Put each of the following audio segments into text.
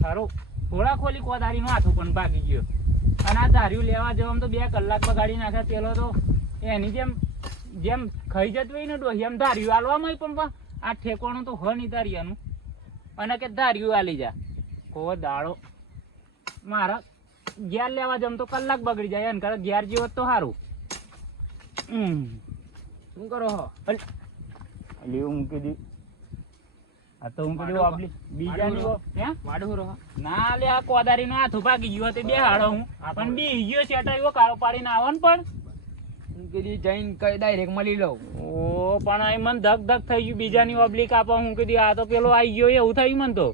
સારું થોડા ખોલી કોદારી નો હાથો પણ ભાગી ગયો અને આ ધાર્યું લેવા જવામાં તો 2 કલાક બગાડી નાખ્યા. પેલો તો એની જેમ ખાઈ જતું હોય ને ડોહી એમ ધાર્યું હાલવામાં પણ આ ઠેકોણું તો હ નહીં ધારિયાનું અને કે ધાર્યું હાલી જા કો દાડો મારા ઘેર લેવા જમ તો કલાક બગડી જાય એને કરે ઘેર જેવો તો સારું. શું કરો હો? અલી હું કીધી આ તો હું કીધું આપલી બીજાની હે વાડો રહો ના લે આ કોદારી નો હાથ ભાગી ગયો તે બે હાડો હું પણ બી ગયો સેટા એવો કાળો પાડીને આવો ને પણ હું કીધી જઈને કઈ ડાયરેક્ટ મળી લઉં. ઓ પણ અહીં મને ધક ધક થઈ ગયું બીજાની ઓબલી કાપા. હું કીધું આ તો પેલો આવી ગયો એવું થયું મને તો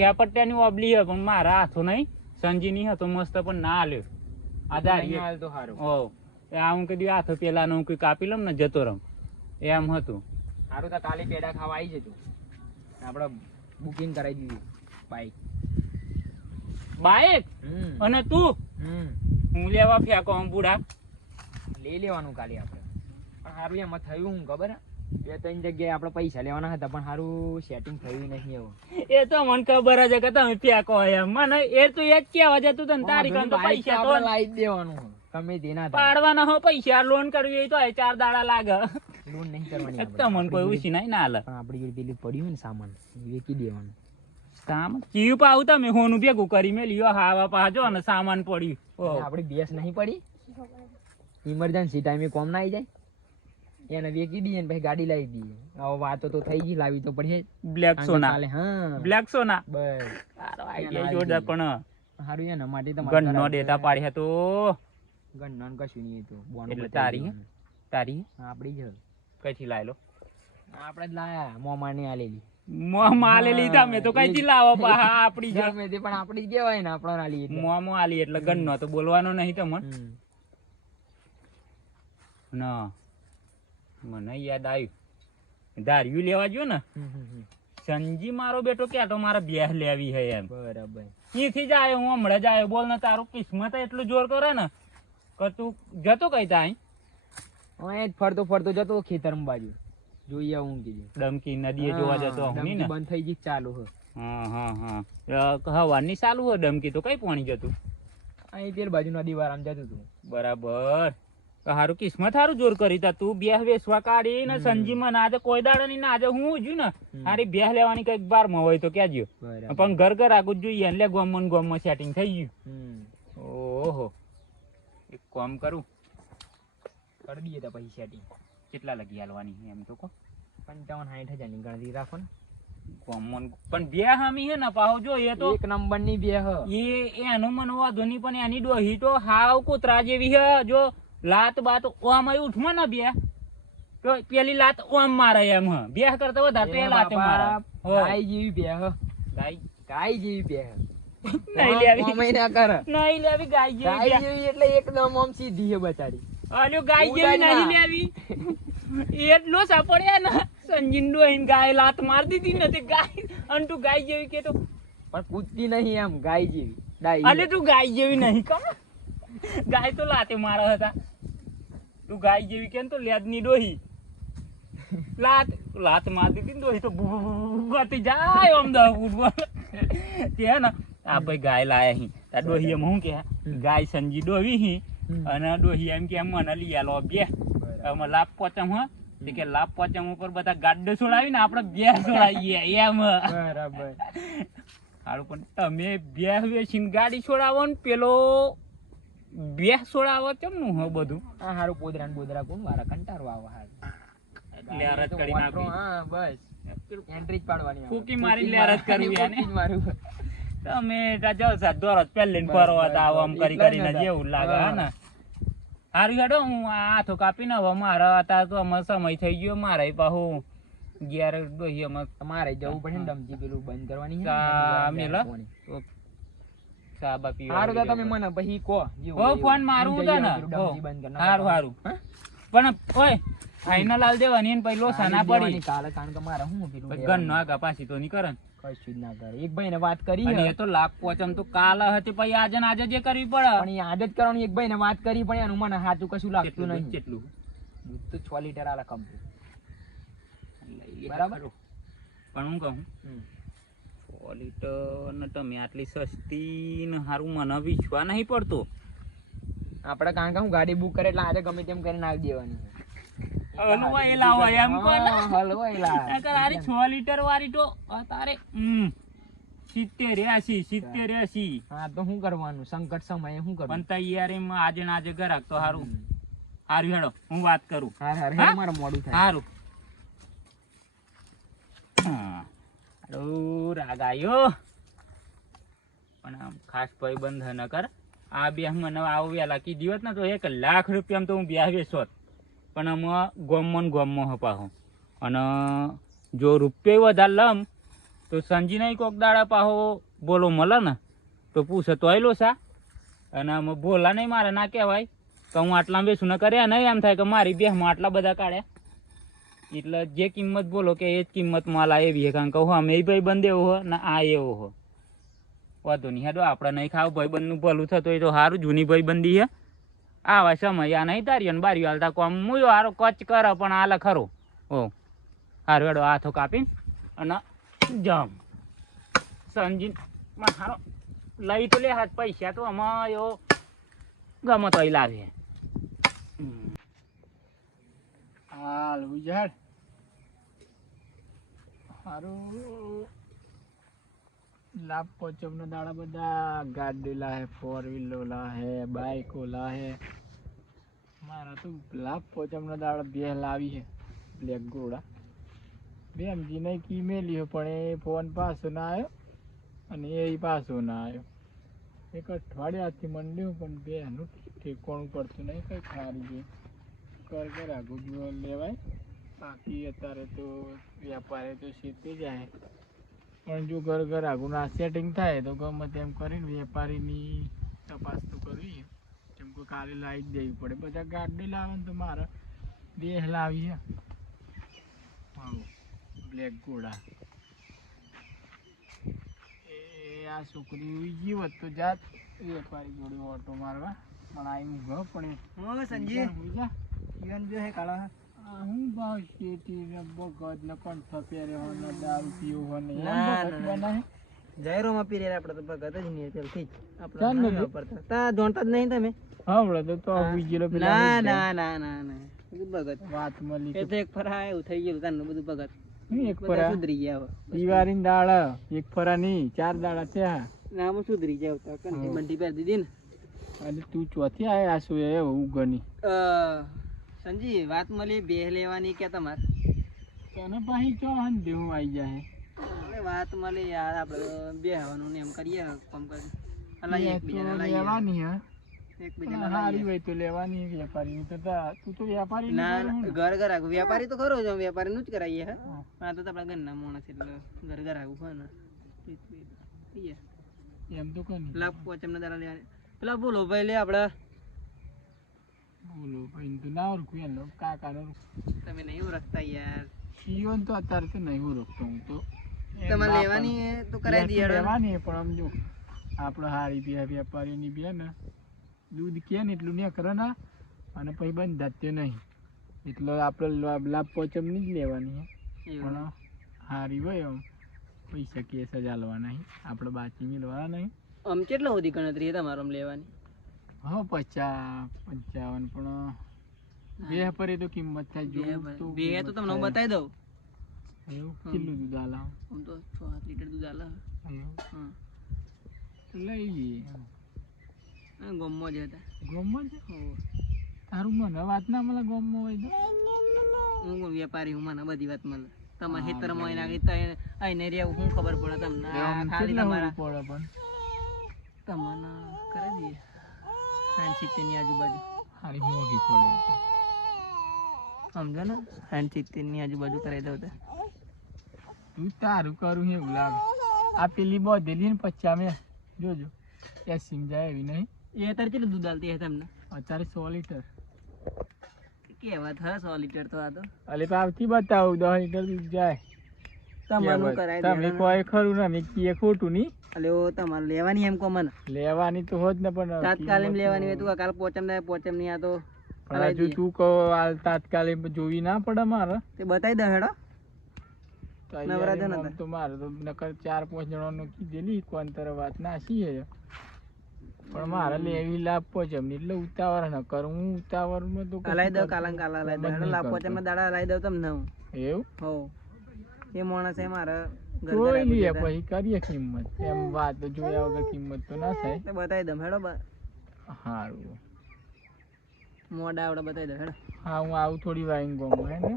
કે પટ્ટાની ઓબલી હે પણ મારા હાથો નહીં સંજીની હતો મસ્ત પણ ના હાલ્યો આધાર તો સારું. ઓ આ હું કીધું હાથો પેલા નું કાપી લઉં ને જતો રમ એમ હતું. સારું તો કાલે પેડા ખાવા આવી જતું આપણે બુકિંગ કરાવી દીધી બાઈક અને તું હું લેવા ફેંકો આમ બુડા લઈ લેવાનું કાલે આપણે. પણ સારું એમાં થયું હું ખબર હે 2-3 જગ્યાએ આપણે પૈસા લેવાના હતા પણ સારું સેટિંગ થયું નહીં એવું. એ તો મને ખબર જ કે તમે ફેંકો એમ મને એ તો એ જ કેવા જતું તને તારી કામ તો પૈસા તો લાવી જ દેવાનું ગમે તે ના પાડવાના હો પૈસા લોન કરવી હોય તો 4 દાડા લાગે. લોન નહીં કરવાની તમને કોઈ ઉછી નહીં ના હાલે પણ આપણી જોડે પેલું પડ્યું ને સામાન વેચી દેવાનું. કામ ચીયું પાવ તમે હોનું ભેગું કરી મેલ્યો હાવા પાજો અને સામાન પડ્યું આપડી બેસ નહીં પડી ઇમરજન્સી ટાઈમે કોમ ના આવી જાય એને વેચી દઈએ ને પછી ગાડી લાવી દઈએ. હવે વાતો તો થઈ ગઈ લાવી તો પડે. બ્લેક સોના હા બ્લેક સોના બસ સારો આઈડિયા જોરદાર પણ સારું એના માટે તો ગન નો ડેટા પાડી હતો ગન નન કશું નહીં તો એટલે તારી આપડી જ કઈથી લાયેલો આપણે જ લાયા મોમાને આલેલી માલેલી તમે તો કઈથી લાવો પા આપડી જ ગમે તે પણ આપડી જ કહેવાય ને આપણો આલી એટલે મોમો આલી એટલે ગન નો તો બોલવાનો નહીં તમને ના મને યાદ આવ્યું ધાર્યું લેવા ગયો ને સંજી મારો બેટો ક્યાં મારે બેહ લેવી હે એમ બરાબર અહીંથી જાય હું હમણાં જાય બોલ ને તારું કિસ્મત એટલું જોર કરે ને કે તું જતો કઈ ત્યાં ફરતો ફરતો જતો ખેતરમાં બાજુ જોઈએ હું કીધું ડમકી નદીએ જોવા જતો હું ને બંધ થઈ ગઈ ચાલુ હે હવાની ચાલુ હે ડમકી તો કઈ પાણી જતું અહીં તેર બાજુ નદી વાળામ જતું હતું બરાબર હારું કિસ્મત હારું જોર કરી તા તું બેહ વેસવા કાઢી ને સંજી મને આજે કોઈ દાડો ની આજે હું ઉજ્યું ને હારી બેહ લેવાની કઈક બાર માં હોય તો ક્યાં પણ ઘર ઘર આગળ જોઈએ એટલે ગોમમાં સેટિંગ થઈ ગયું. ઓહો એક કામ કરું કરી દઈએ તો પછી સેટિંગ કેટલા લગી હાલવાની એમ તો કહો 55-60 ની ગણતરી રાખો ને ગોમન પણ બે હામી હે ને પાહો જો એ તો એક નંબર ની બે હ એનું મને વાંધો નહીં પણ એની ડોહી તો હાવ કૂતરા જેવી હે. જો લાત બાત ઓમ ઉઠમાં ને બે તો પેલી લાત ઓમ મારે એમ હ બે કરતા વધારે પેલા લાત મારે ગાય જેવી બે હ ગાય જેવી બે હ નહીં લેવી ગાય જેવી એટલે એકદમ આમ સીધી હે બચાડી. અલ્યો ગાય જેવી નહીં લેવી એટલો સાપડ્યા ને સંજીન ડોહીન ગાય લાત માર દીધી ને તે ગાય અને તું ગાય જેવી કે તો પણ કૂદતી નહીં એમ ગાય જેવી અલે તું ગાય જેવી નહીં કમ ગાય તો લાતે મારા હતા તું ગાય જેવી કેમ તો લેદની ડોહી લાત માર દીધી ડોહી તો ભૂગતી જાય આમ દા તે ને આ ભાઈ ગાય લાયા હી તા ડોહી એમ હું કે ગાય સંજી ડોહી હી અને ડોહી એમ કે મને લઈ આલો બે અમે લાભ પોચમ હ કે લાભ પોચમ ઉપર બધા ગાડ્ડો છોડાવીને આપણે બે છોડાવીએ એમ બરાબર. સારું પણ તમે બે વેચીને ગાડી છોડાવો ને પેલો બે છોડાવો કેમનું હ બધું હા સારું પોદરા ને બોદરા કોણ મારા કંટાળો આવે હાલ લેરજ કરી નાખી. હા બસ એન્ટ્રી જ પાડવાની ફૂકી મારી લેરજ કરવી આને મારું તમે જલસા દોરત પહેલી ને ફરવા આવો આમ કરી કરીને જેવું લાગે હે ને. હારું હેડો હું આ હાથો કાપીને હવે મારા અત્યારે તો અમારો સમય થઈ ગયો મારે પાછું ઘેર ડોહી તમારે જવું પડે ને ડમજી પેલું બંધ કરવાની સાબા પીવા સારું તો તમે મને પછી કહો ફોન મારું છે ને સારું સારું પણ ઓય ફાઈનલ આલ દેવાની ને પછી લોસા ના પડી કાલે કારણ કે મારે હું પેલું ગન નો આગા પાછી તો નહીં કરે ને કશું જ ના કરે. એક ભાઈ ને વાત કરી એ તો લાખ પોચમ તો કાલ હતી પછી આજે ને આજે જે કરવી પડે પણ એ આજે જ કરવાની. એક ભાઈ ને વાત કરી પણ એનું મને સાચું કશું લાગતું નહીં. કેટલું દૂધ તો 6 લીટર આલે કમ્પ્લીટ બરાબર પણ હું કહું 6 લીટર ને તમે આટલી સસ્તી ને સારું મને વિશ્વાસ નહીં પડતો. આપણે કારણ કે હું ગાડી બુક કરે એટલે આજે ગમે તેમ કરીને આવી દેવાની હલવાઈ લાવો એમ કોને હલવાઈ લાવ. નકર આરી 6 લીટર વાળી તો તારે 70-80. હા તો શું કરવાનું સંકટ સમયે શું કરવાનું? પણ તૈયારીમાં આજે ને આજે ગરાક તો સારું હેડો હું વાત કરું. મારે મોડું થાય. સારું રાગ આવ્યો પણ આમ ખાસ ભાઈબંધ ન કર. આ બે મને આવું વેલા કીધી હોત ને તો 1 લાખ રૂપિયામાં તો હું બે વેચોત. પણ આમાં ગોમમાં હપાહો અને જો રૂપિયા વધારે લમ તો સંજી નહીં કોક દાડા પાહો બોલો મળે ને તો પૂછે તોય લો સા. અને આમાં બોલા નહીં મારે ના કહેવાય કે હું આટલા બેસું ને કર્યા નહીં એમ થાય કે મારી બેહમાં આટલા બધા કાઢ્યા. એટલે જે કિંમત બોલો કે એ જ કિંમત માલા એવી કારણ કે અમે એ ભાઈબંધ એવો હો ને આ એવો હો. વાંધો નહીં હેડો આપણે નહીં ખાવ ભાઈબંધનું ભલું થતું હોય તો સારું. જૂની ભાઈબંધી હે આવા સમય આ નહીં તારી બારી હાલતા કોમ મુયો હારો કચ કરે પણ આલે ખરો. ઓ હારું હેડો હાથો કાપીને અને જમ સંજી હારો લઈ તો લે હાથ પૈસા તો આમાં એવો ગમે તો લાવે. હાલ ઉજાડ હારું લાભ પોચમના દાડા બધા ગાડી લાહે, 4 વ્હીલો લાહે, બાઈકો લાહે. મારા તો લાભ પોચમના દાડા 2 લાવી છે બ્લેક ઘોડા. બેમજી નહીં કી મેલી પણ એ ફોન પાછો ના આવ્યો અને એ પાછો ના આવ્યો. 1 અઠવાડિયાથી મંડ્યું પણ બેનું ઠેકોણું પડતું નહીં. કંઈ ખારી ગઈ કર આગું જો લેવાય. બાકી અત્યારે તો વ્યાપારે તો સીધી જાય પણ જો ઘર આગું ના સેટિંગ થાય તો ગમે તેમ કરીને વેપારીની તપાસ તો કરવી. કેમ કે કાલે લાવી જ દેવી પડે. બધા ગાડી લાવે ને તો મારે 2 લાવી છે. હા બ્લેક ઘોડા એ આ છોકરી ઉઈ હોત તો જાત વેપારી જોડે ઓટો મારવા પણ આવી ઊંઘો પણ સંજય જીવન જો હે કાળા હું ભાવ શેટી ને બગદ ને કંઠ પહેરે હો ને દારૂ પીવો હો ને ના જાયરોમાં પી રહ્યા આપણે તો બગદ જ નહીં ચાલ ઠીક આપણે વાપરતા તા જોણતા જ નહીં તમે હવળે તો બીજેલો પેલા ના બગદ વાત મળી એ તો એક ફરા એવું થઈ ગયું તારનું બધું બગદ એક ફરા સુધરી ગયા દિવાળી દાળ એક ફરા નહીં 4 દાડા થયા નામ સુધરી જાવ તો કંઠી મંડી પહેર દીધી ને. અને તું ચોથી આયા છો એ ઉગની સંજી વાત મળી 2 લેવાની કે તમાર તને પાહી ચો હન દેવું આવી જાય. અરે વાત મળી યાર આપણે બેહવાનું ને એમ કરીએ કામ કરી અલા એક બીજાને લેવાની હે એક બીજાને હારી હોય તો લેવાની. વેપારી તો તું તો વેપારી ના ઘર આગુ વેપારી તો ખરો જ વેપારી નું જ કરાઈએ હે. આ તો આપણા ઘરના માણસ એટલે ઘર આગુ હોય ને એમ તો કોની લાભ પોચમના દાડા લેવાની. પેલા બોલો ભાઈ લે આપણે બોલો ભાઈ તો ના ઓળખું એનો કાકાનો તમે નહીં ઓળખતા યાર. શિયોન તો અત્યારે તો નહીં ઓળખતો હું તો. તમારે લેવાની તો કરાવી દઈએ લેવાની પણ આમ જો આપણે હારી બે વેપારીની બે ને દૂધ કે ને એટલું ને કરે ને અને પછી બંધ જાતે નહીં એટલે આપણે લાભ પોચમની જ લેવાની પણ હારી હોય આમ પૈસા કેસ જ હાલવા નહીં આપણે બાકી મિલવાના નહીં. આમ કેટલા સુધી ગણતરી તમારે આમ લેવાની? હા 50-55 પણ બે પરે તો કિંમત થાય. જો બે તો તમને બતાવી દઉં એવું કેટલું દૂધ આલે આમ તો 6-7 લીટર દૂધ આલે. હા લઈ લઈએ ગોમમાં જ હતા. ગોમમાં જ તારું મને વાત ના મળે ગોમમાં હોય તો હું વેપારી હું મને બધી વાત મળે. તમારા ખેતરમાં આવીને આવીને રહેવું શું ખબર પડે તમને? ખાલી તમારા પડે પણ તમને કરી દઈએ 60 ની આજુબાજુ. સારી મોંઘી પડે સમજો ને 60 ની આજુબાજુ કરાવી દઉં તો તું તારું કરું એવું લાગે. આ પેલી બધેલી ને 50 મેં જોજો એ સિંગ જાય એવી નહીં. એ અત્યારે કેટલું દૂધ આલતી હે તમને? અત્યારે 100 લીટર. કેવા થા 100 લીટર તો આ તો અલે પાવથી બતાવું 10 લીટર દૂધ જાય. તમારું કરાય તમે કોઈ ખરું ના મેં કીએ ખોટું નહીં. અલે ઓ તમારે લેવાની એમ કો મને લેવાની તો હોત ને પણ તાત્કાલિક લેવાની હોય તું કાલ પોચમ ની આ તો હજુ તું કહો હાલ તાત્કાલિક જોવી ના પડે મારે તે બતાવી દે હેડો. તો તૈયારી તો મારે તો નકર 4-5 જણાનો કીધેલી કોંતર વાત નાસી હે પણ મારે લેવી લાભ પોચમની એટલે ઉતાવળ ન કરું હું ઉતાવળમાં તો લાઈ દઉં કાલા લાઈ દઉં લાભ પોચમના દાડા લાઈ દઉં તમને હું એવું હો એ માણસ એ મારે જોઈ લઈએ પછી કરીએ કિંમત એમ વાત જોયા વગર કિંમત તો ના થાય તો બતાવી દઉં હેડો સારું મોડા આવડે બતાવી દઉં હેડો હા હું આવું થોડી વાઈંગ ગોમ હે ને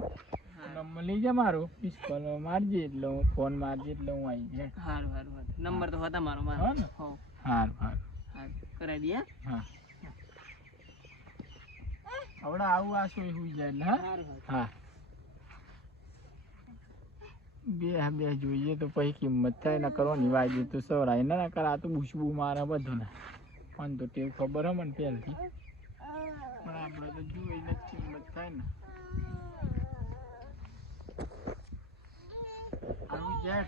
નંબર લઈ જા મારો મિસકોલ મારજે એટલે હું ફોન મારજે એટલે હું આવી જાય સારું નંબર તો હતા મારો હા ને હો સારું કરાવી દઈએ હા હવે આવું આ સોય હુઈ જાય ને હા બે જોઈએ તો પછી કિંમત થાય ના કરવાની વાયદી તો સવરાય ના કર આ તો બુશબુ મારે બધું ને પણ તો ટેવ ખબર હે મને પહેલથી પણ આપણે તો જોઈને જ કિંમત થાય ને આવી જાય